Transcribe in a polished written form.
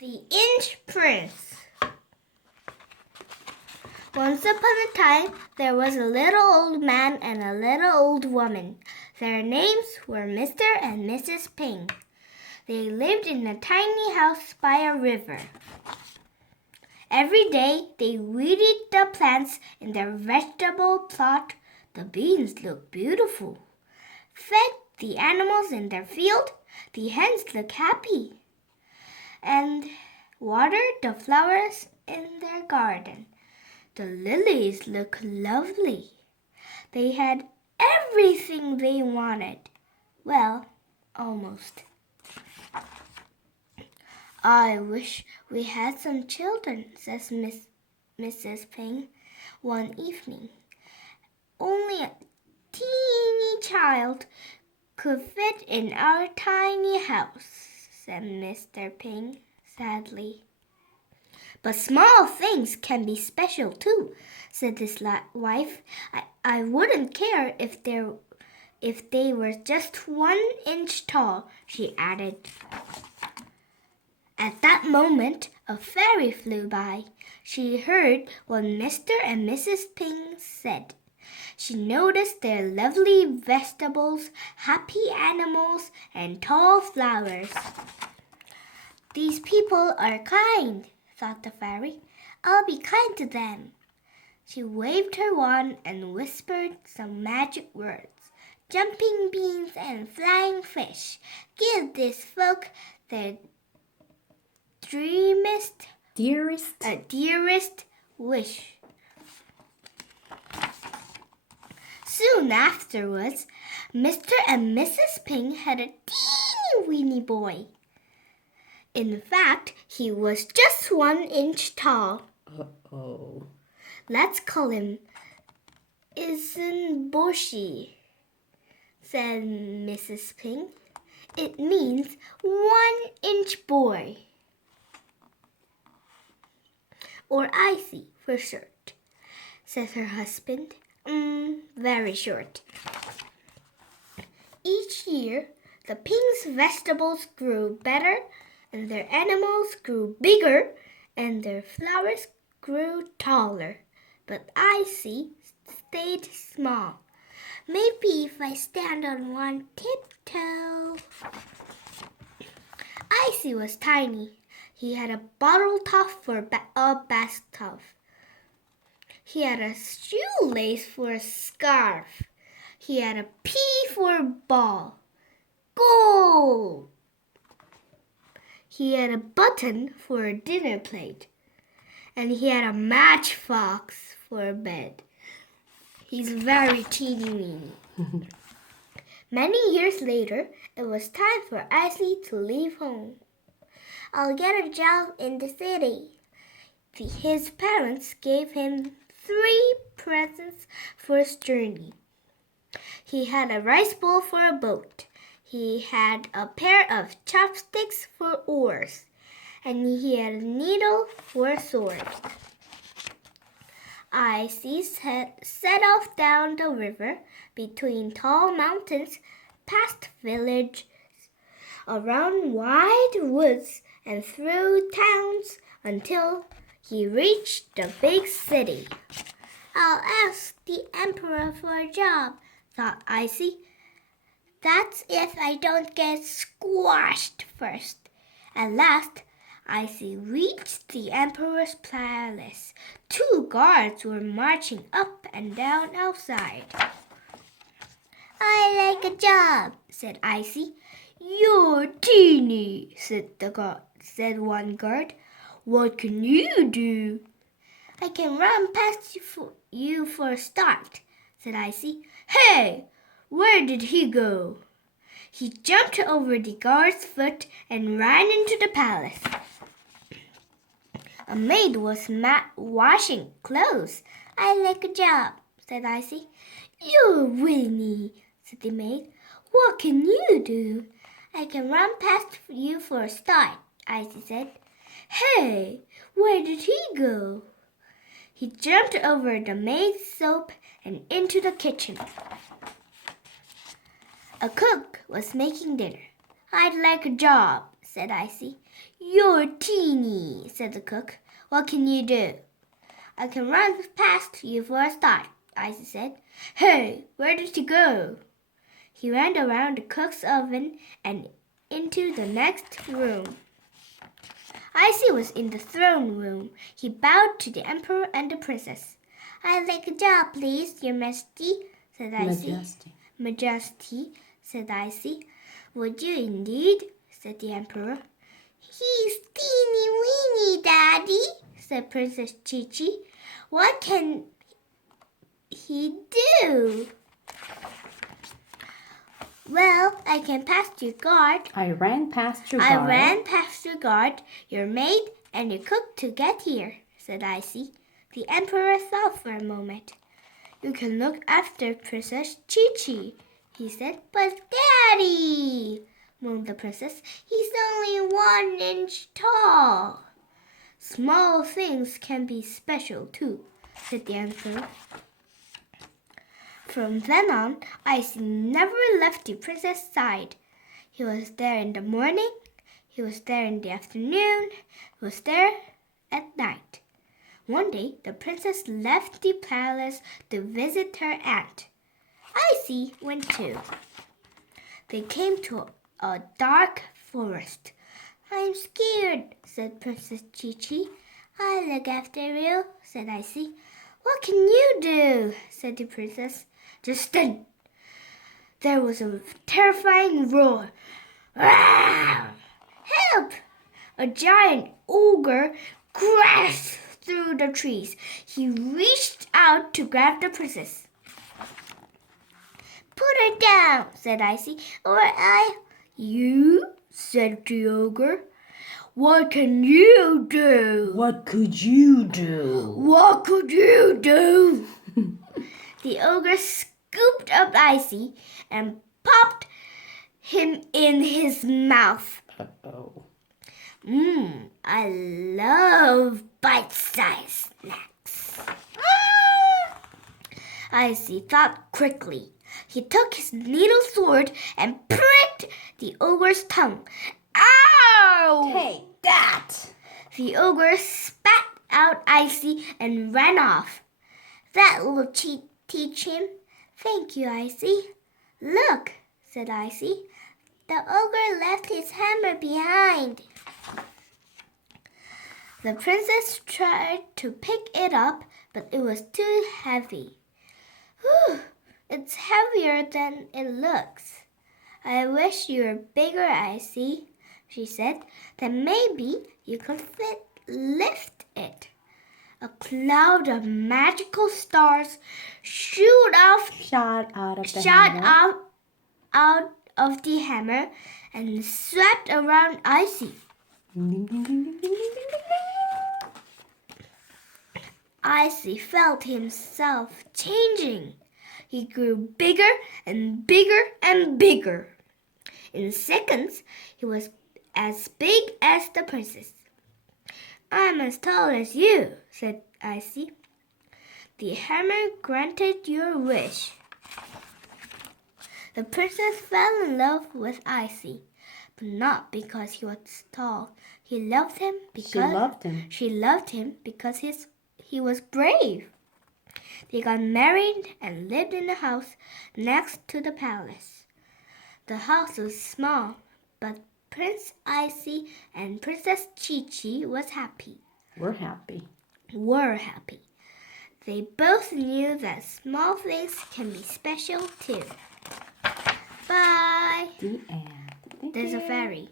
The Inch Prince. Once upon a time, there was a little old man and a little old woman. Their names were Mr. and Mrs. Ping. They lived in a tiny house by a river. Every day, they weeded the plants in their vegetable plot. The beans looked beautiful. Fed the animals in their field. The hens looked happy. And watered the flowers in their garden. The lilies looked lovely. They had everything they wanted. Well, almost. I wish we had some children, says Mrs. Ping one evening. Only a teeny child could fit in our tiny house, said Mr. Ping sadly. But small things can be special too, said his wife. I wouldn't care if they were just 1 inch tall, she added. At that moment, a fairy flew by. She heard what Mr. and Mrs. Ping said. She noticed their lovely vegetables, happy animals, and tall flowers. These people are kind, thought the fairy. I'll be kind to them. She waved her wand and whispered some magic words. Jumping beans and flying fish. Give these folk their dearest wish. Soon afterwards, Mr. and Mrs. Ping had a teeny weeny boy. In fact, he was just 1 inch tall. Uh-oh. Let's call him Usborne, said Mrs. Ping. It means 1 inch boy. Or icy for short, said her husband. Very short. Each year, the Ping's vegetables grew better, and their animals grew bigger, and their flowers grew taller. But Icy stayed small. Maybe if I stand on one tiptoe. Icy was tiny. He had a bottle top for a bathtub. He had a shoelace for a scarf. He had a pea for a ball. Goal! He had a button for a dinner plate. And he had a matchbox for a bed. He's very teeny-weeny. Many years later, it was time for Icy to leave home. I'll get a job in the city. His parents gave him 3 presents for his journey. He had a rice bowl for a boat. He had a pair of chopsticks for oars. And he had a needle for a sword. Icy set off down the river, between tall mountains, past villages, around wide woods, and through towns until he reached the big city. I'll ask the emperor for a job, thought Icy. That's if I don't get squashed first. At last, Icy reached the emperor's palace. 2 guards were marching up and down outside. I like a job, said Icy. You're teeny, said one guard. What can you do? I can run past you for a start, said Icy. Hey, where did he go? He jumped over the guard's foot and ran into the palace. A maid was washing clothes. I like a job, said Icy. You're Winnie, said the maid. What can you do? I can run past you for a start, Icy said. Hey, where did he go? He jumped over the maid's soap and into the kitchen. A cook was making dinner. I'd like a job, said Icy. You're teeny, said the cook. What can you do? I can run past you for a start, Icy said. Hey, where did you go? He ran around the cook's oven and into the next room. Icy was in the throne room. He bowed to the emperor and the princess. I'd like a job, please, your majesty, said Icy. Majesty, said Icy. Would you indeed? Said the emperor. He's teeny-weeny, Daddy, said Princess Chi-Chi. What can he do? Well, I can pass your guard. I ran past your guard, your maid, and your cook to get here, said Icy. The emperor thought for a moment. You can look after Princess Chi-Chi, he said. But Daddy, moaned the princess, he's only 1 inch tall. Small things can be special too, said the emperor. From then on, Icy never left the princess' side. He was there in the morning, he was there in the afternoon, he was there at night. One day, the princess left the palace to visit her aunt. Icy went too. They came to a dark forest. I'm scared, said Princess Chi-Chi. I'll look after you, said Icy. What can you do? Said the princess. Just then, there was a terrifying roar. Help! A giant ogre crashed through the trees. He reached out to grab the princess. Put her down, said Icy, or I... You, said the ogre. What can you do? What could you do? What could you do? The ogre scooped up Icy and popped him in his mouth. Uh-oh. I love bite-sized snacks. Icy thought quickly. He took his needle sword and pricked the ogre's tongue. Ow! Take that! The ogre spat out Icy and ran off. That will teach him. Thank you, Icy. Look, said Icy. The ogre left his hammer behind. The princess tried to pick it up, but it was too heavy. Whew, it's heavier than it looks. I wish you were bigger, Icy, she said. Then maybe you could lift it. A cloud of magical stars shot out of the hammer and swept around Icy. Icy felt himself changing. He grew bigger and bigger and bigger. In seconds, he was as big as the princess. I'm as tall as you, said Icy. The hammer granted your wish. The princess fell in love with Icy, but not because he was tall. She loved him because he was brave. They got married and lived in the house next to the palace. The house was small, but Prince Icy and Princess Chi-Chi was happy. Were happy. They both knew that small things can be special too. Bye. The end. There's a fairy.